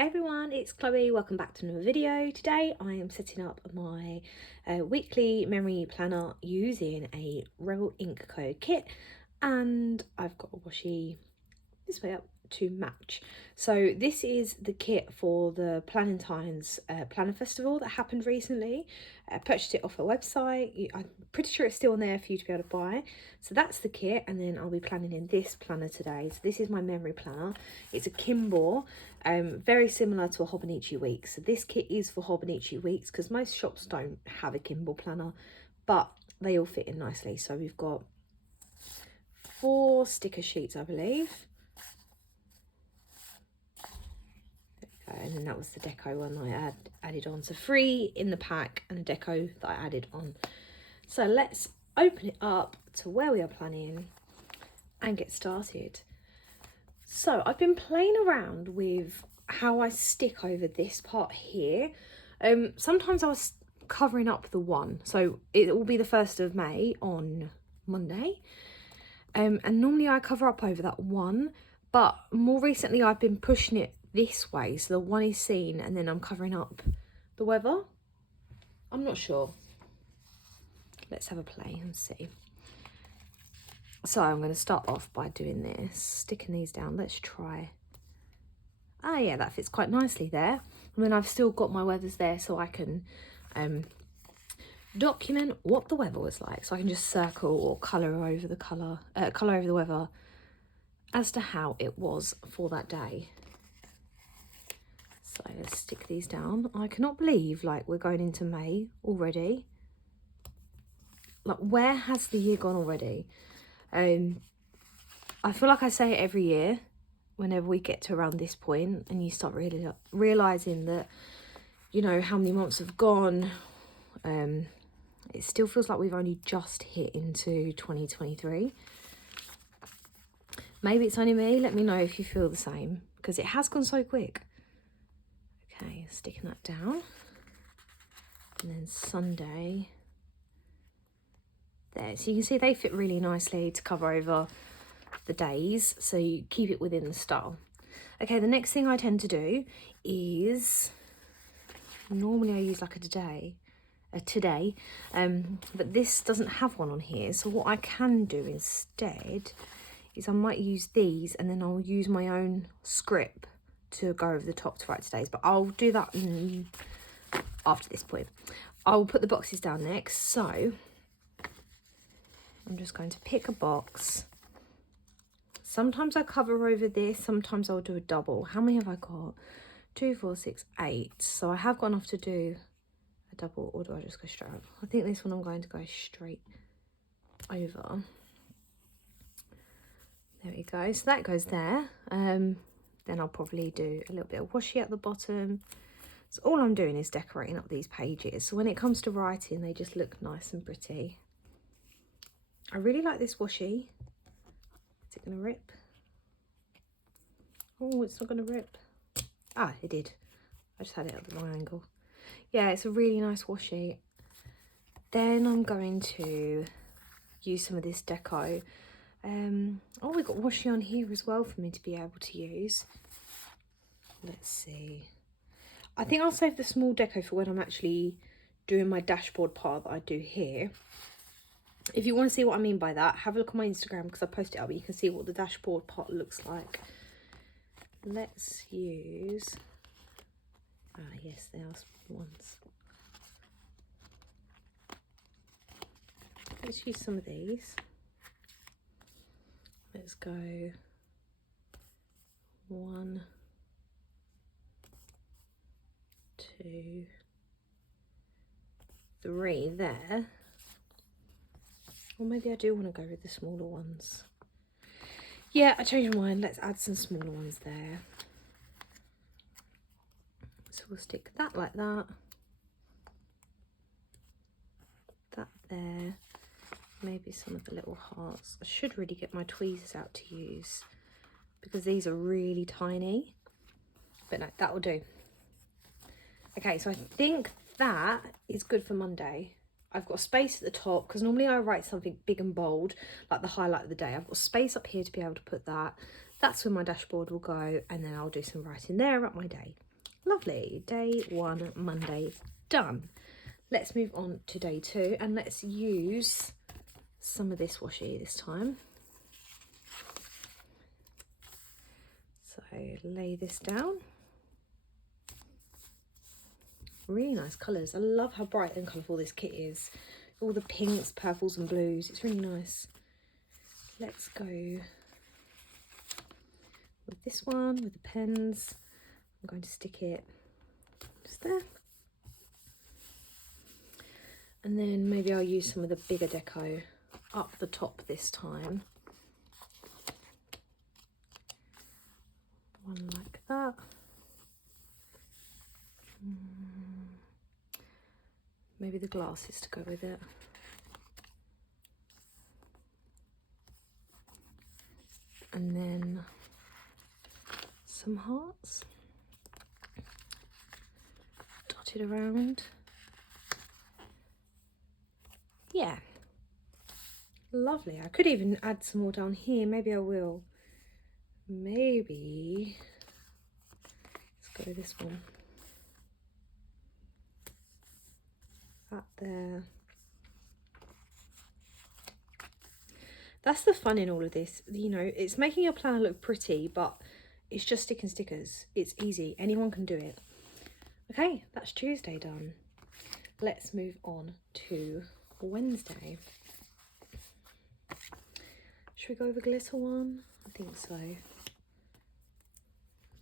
Hey everyone, it's Chloe. Welcome back to another video. Today I am setting up my weekly memory planner using a Real Ink Co kit, and I've got a washi this way up to match. So this is the kit for the Planentine's Planner Festival that happened recently. I purchased it off a website. I'm pretty sure it's still on there for you to be able to buy. So that's the kit, and then I'll be planning in this planner today. So this is my memory planner. It's a Kinbor, very similar to a Hobonichi Weeks. So this kit is for Hobonichi Weeks because most shops don't have a Kinbor planner, but they all fit in nicely. So we've got 4 sticker sheets, I believe. And then that was the deco one I added on. So 3 in the pack and a deco that I added on. So let's open it up to where we are planning and get started. So I've been playing around with how I stick over this part here. Sometimes I was covering up the 1. So it will be the 1st of May on Monday. And normally I cover up over that 1. But more recently I've been pushing it this way, so the 1 is seen, and then I'm covering up the weather. I'm not sure. Let's have a play and see. So I'm going to start off by doing this, sticking these down. Let's try. Ah, yeah, that fits quite nicely there. And then I've still got my weathers there, so I can document what the weather was like. So I can just circle or colour over the colour over the weather as to how it was for that day. So let's stick these down. I cannot believe, like, we're going into May already. Like, where has the year gone already? I feel like I say it every year whenever we get to around this point and you start really realising that, you know, how many months have gone. It still feels like we've only just hit into 2023. Maybe it's only me. Let me know if you feel the same, because it has gone so quick. Okay, sticking that down, and then Sunday there. So you can see they fit really nicely to cover over the days, so you keep it within the style. Okay, the next thing I tend to do is, normally I use like a today, but this doesn't have one on here. So what I can do instead is I might use these, and then I'll use my own script to go over the top to write today's, but I'll do that after this point. I'll put the boxes down next. So I'm just going to pick a box. Sometimes I cover over this, sometimes I'll do a double. How many have I got? 2, 4, 6, 8. So I have got enough to do a double, or do I just go straight up? I think this one I'm going to go straight over. There we go. So that goes there. Then I'll probably do a little bit of washi at the bottom. So all I'm doing is decorating up these pages. So when it comes to writing, they just look nice and pretty. I really like this washi. Is it going to rip? Oh, it's not going to rip. Ah, it did. I just had it at the wrong angle. Yeah, it's a really nice washi. Then I'm going to use some of this deco. Oh, we've got washi on here as well for me to be able to use. Let's see. I think I'll save the small deco for when I'm actually doing my dashboard part that I do here. If you want to see what I mean by that, have a look on my Instagram, because I post it up, but you can see what the dashboard part looks like. Let's use... Ah, yes, they are small ones. Let's use some of these. Let's go 1, 2, 3 there. Or maybe I do want to go with the smaller ones. Yeah, I changed my mind. Let's add some smaller ones there. So we'll stick that like that. That there. Maybe some of the little hearts. I should really get my tweezers out to use, because these are really tiny. But no, that will do. Okay, so I think that is good for Monday. I've got space at the top, because normally I write something big and bold, like the highlight of the day. I've got space up here to be able to put that. That's where my dashboard will go, and then I'll do some writing there at my day. Lovely. Day 1, Monday, done. Let's move on to day 2 and let's use some of this washi this time. So lay this down. Really nice colours. I love how bright and colourful this kit is. All the pinks, purples and blues. It's really nice. Let's go with this one, with the pens. I'm going to stick it just there. And then maybe I'll use some of the bigger deco up the top this time. One like that. Maybe the glasses to go with it. And then some hearts dotted around. Yeah, lovely. I could even add some more down here. Maybe I will. Maybe let's go with this one. That there. That's the fun in all of this. You know, it's making your planner look pretty, but it's just sticking stickers. It's easy. Anyone can do it. Okay, that's Tuesday done. Let's move on to Wednesday. Should we go with the glitter one? I think so.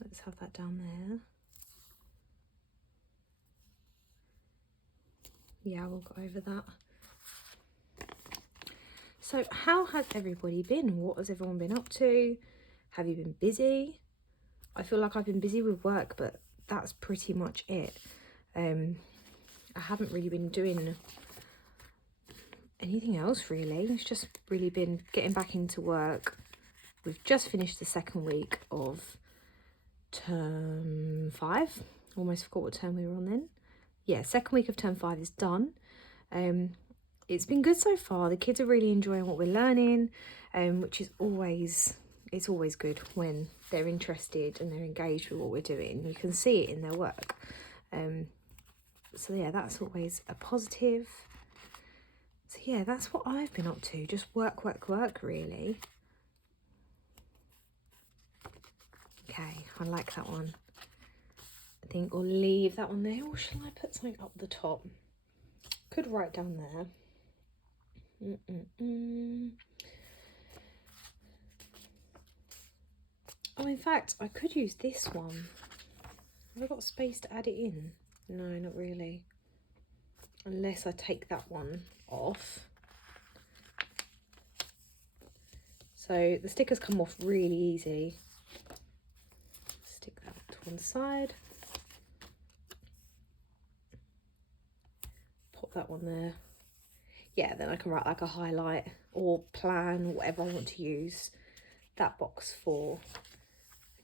Let's have that down there. Yeah, we'll go over that. So how has everybody been? What has everyone been up to? Have you been busy? I feel like I've been busy with work, but that's pretty much it. I haven't really been doing anything else really. It's just really been getting back into work. We've just finished the second week of term 5. Almost forgot what term we were on then. Yeah, second week of term 5 is done. It's been good so far. The kids are really enjoying what we're learning, which is always good when they're interested and they're engaged with what we're doing. You can see it in their work. So yeah, that's always a positive. So yeah, that's what I've been up to. Just work, really. Okay, I like that one. I think I'll leave that one there, or shall I put something up the top? Could write down there. Oh, in fact, I could use this one. Have I got space to add it in? No, not really. Unless I take that one off. So the stickers come off really easy. Stick that to one side. Pop that one there. Yeah, then I can write like a highlight or plan, whatever I want to use that box for.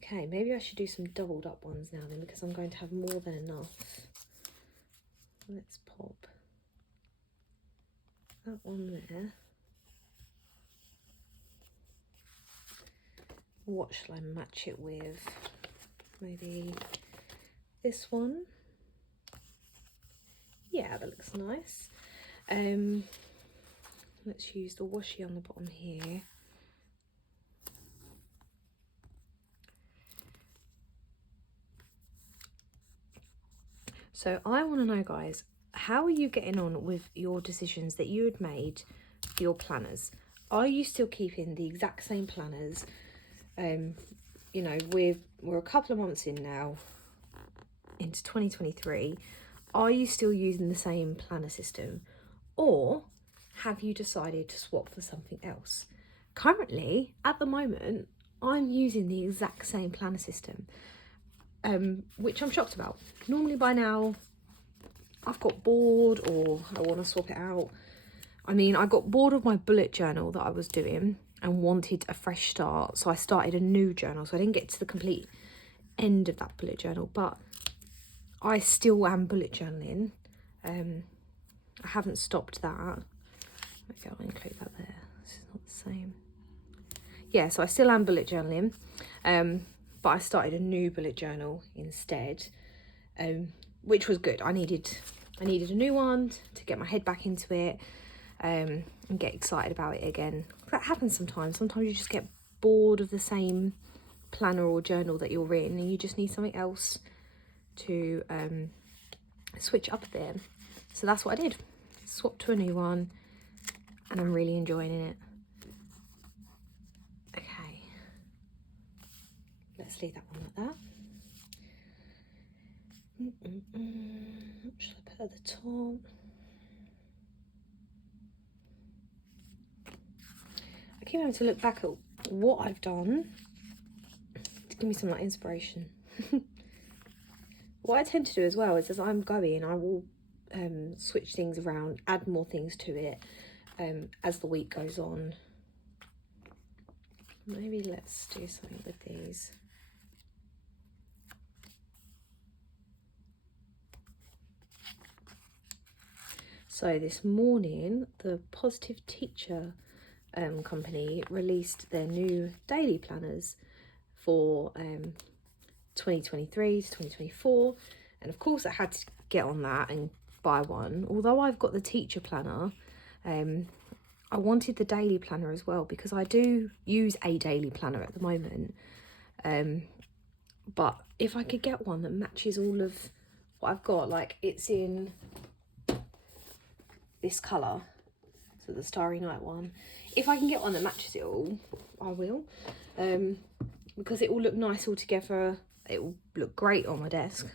Okay, maybe I should do some doubled up ones now then, because I'm going to have more than enough. Let's pop that one there. What shall I match it with? Maybe this one. Yeah, that looks nice. Let's use the washi on the bottom here. So I want to know, guys, how are you getting on with your decisions that you had made for your planners? Are you still keeping the exact same planners? You know, we're a couple of months in now into 2023. Are you still using the same planner system, or have you decided to swap for something else? Currently, at the moment, I'm using the exact same planner system, which I'm shocked about. Normally by now, I've got bored or I want to swap it out. I mean, I got bored of my bullet journal that I was doing and wanted a fresh start. So I started a new journal. So I didn't get to the complete end of that bullet journal, but I still am bullet journaling. I haven't stopped that. Okay, I'll include that there. This is not the same. Yeah, so I still am bullet journaling, but I started a new bullet journal instead. which was good. I needed a new one to get my head back into it, and get excited about it again. That happens sometimes. Sometimes you just get bored of the same planner or journal that you're in, and you just need something else to switch up a bit. So that's what I did. Swapped to a new one, and I'm really enjoying it. Okay, let's leave that one like that. What should I put at the top? I keep having to look back at what I've done to give me some like inspiration. What I tend to do as well is, as I'm going, I will switch things around, add more things to it as the week goes on. Maybe let's do something with these. So this morning, the Positive Teacher company released their new daily planners for 2023 to 2024, and of course I had to get on that and buy one. Although I've got the teacher planner, I wanted the daily planner as well, because I do use a daily planner at the moment, but if I could get one that matches all of what I've got, like it's in this colour, so the Starry Night one, if I can get one that matches it all, I will, because it will look nice all together. It will look great on my desk.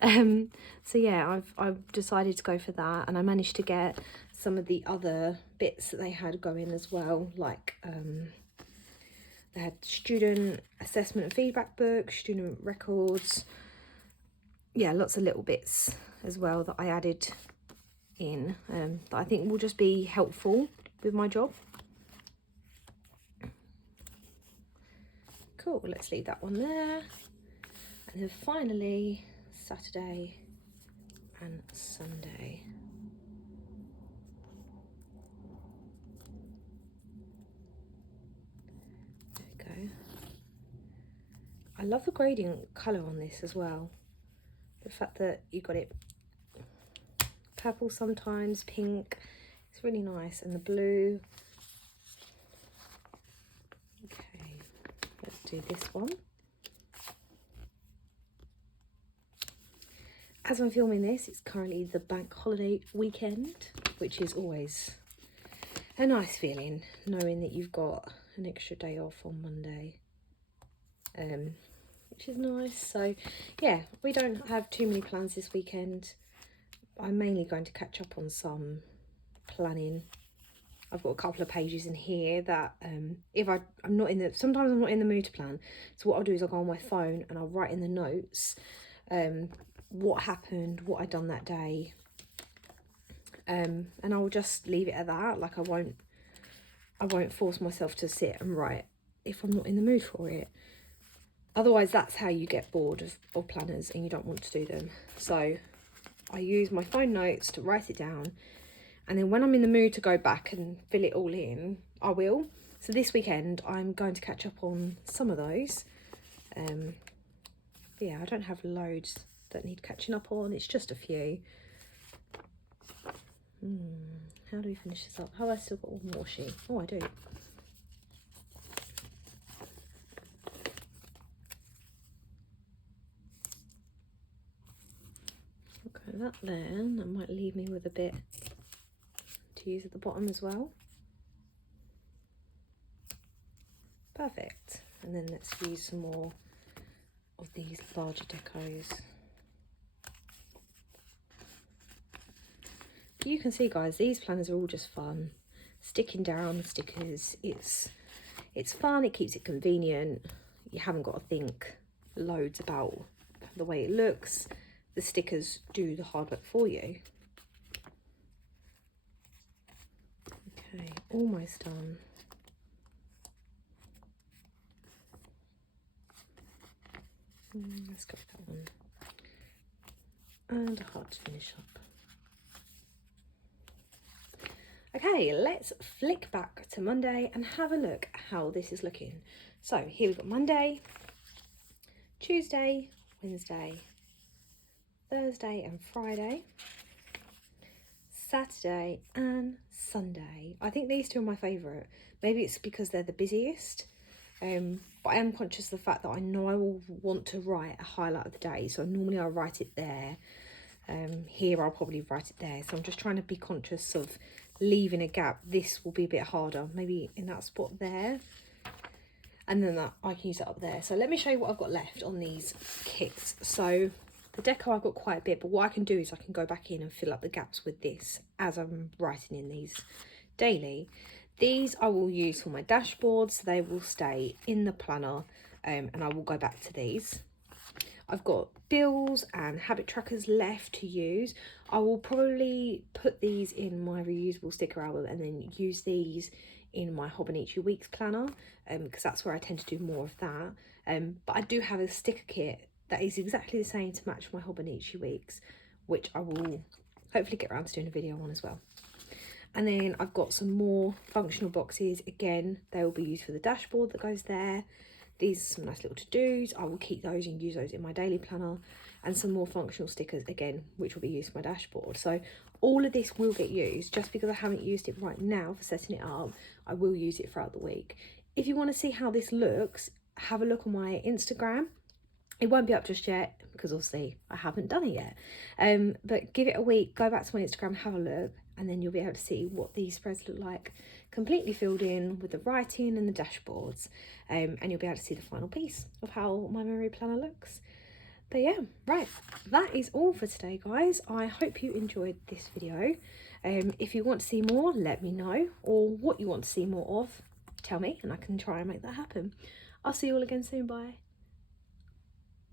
So yeah, I've decided to go for that, and I managed to get some of the other bits that they had going as well, like they had student assessment and feedback books, student records, yeah, lots of little bits as well that I added in, that I think will just be helpful with my job. Cool, let's leave that one there. And then finally, Saturday and Sunday. There we go. I love the gradient colour on this as well. The fact that you got it purple sometimes, pink, it's really nice, and the blue. Okay, let's do this one. As I'm filming this, it's currently the bank holiday weekend, which is always a nice feeling, knowing that you've got an extra day off on Monday, which is nice. So yeah, we don't have too many plans this weekend. I'm mainly going to catch up on some planning. I've got a couple of pages in here that if I'm not in the, sometimes I'm not in the mood to plan, so what I'll do is I'll go on my phone and I'll write in the notes what happened, what I'd done that day, and I'll just leave it at that. Like I won't force myself to sit and write if I'm not in the mood for it. Otherwise that's how you get bored of planners and you don't want to do them. So I use my phone notes to write it down, and then when I'm in the mood to go back and fill it all in, I will. So this weekend I'm going to catch up on some of those. Yeah, I don't have loads that need catching up on, it's just a few. How do we finish this up? Oh, I still got one more sheet. Oh, I do. Okay, that there, that might leave me with a bit to use at the bottom as well. Perfect. And then let's use some more of these larger decos. You can see, guys, these planners are all just fun. Sticking down stickers, it's fun, it keeps it convenient. You haven't got to think loads about the way it looks. The stickers do the hard work for you. Okay, almost done. Let's go with that one. And a heart to finish up. Okay, let's flick back to Monday and have a look at how this is looking. So here we've got Monday, Tuesday, Wednesday, Thursday and Friday, Saturday and Sunday. I think these two are my favourite. Maybe it's because they're the busiest, but I am conscious of the fact that I know I will want to write a highlight of the day, so normally I'll write it there. Here I'll probably write it there, so I'm just trying to be conscious of leaving a gap. This will be a bit harder, maybe in that spot there, and then that I can use it up there. So let me show you what I've got left on these kits. So the deco I've got quite a bit, but what I can do is I can go back in and fill up the gaps with this as I'm writing in these daily. These I will use for my dashboard, so they will stay in the planner, and I will go back to these. I've got bills and habit trackers left to use. I will probably put these in my reusable sticker album and then use these in my Hobonichi Weeks planner, because that's where I tend to do more of that. But I do have a sticker kit that is exactly the same to match my Hobonichi Weeks, which I will hopefully get around to doing a video on as well. And then I've got some more functional boxes. Again, they will be used for the dashboard that goes there. These are some nice little to-dos. I will keep those and use those in my daily planner. And some more functional stickers, again, which will be used for my dashboard. So all of this will get used. Just because I haven't used it right now for setting it up, I will use it throughout the week. If you want to see how this looks, have a look on my Instagram. It won't be up just yet because obviously I haven't done it yet. But give it a week, go back to my Instagram, have a look, and then you'll be able to see what these spreads look like, completely filled in with the writing and the dashboards. And you'll be able to see the final piece of how my memory planner looks. But yeah, right, that is all for today, guys. I hope you enjoyed this video. If you want to see more, let me know, or what you want to see more of, tell me, and I can try and make that happen. I'll see you all again soon. Bye.